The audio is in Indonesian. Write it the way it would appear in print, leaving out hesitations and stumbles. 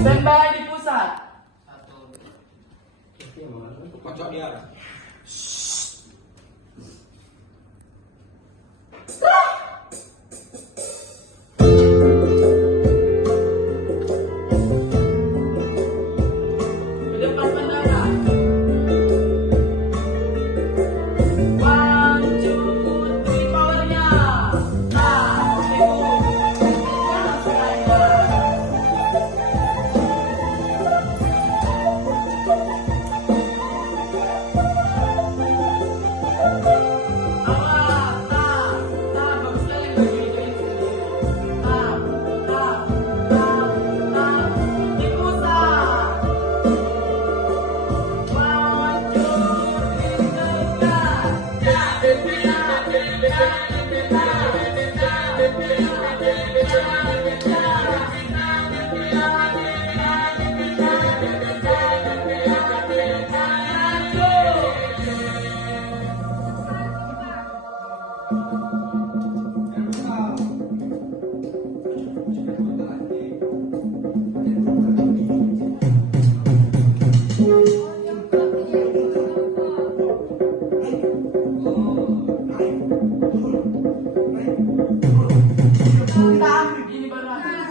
Standby di pusat. Kocok dia. Lepas bandara. 1, 2, 3 powernya. Nah, oke Bu. Langsung aja. Awas, bagus sekali bagi-bagi sendiri. Di pusat. 1, 2, 3. Ini baru habis.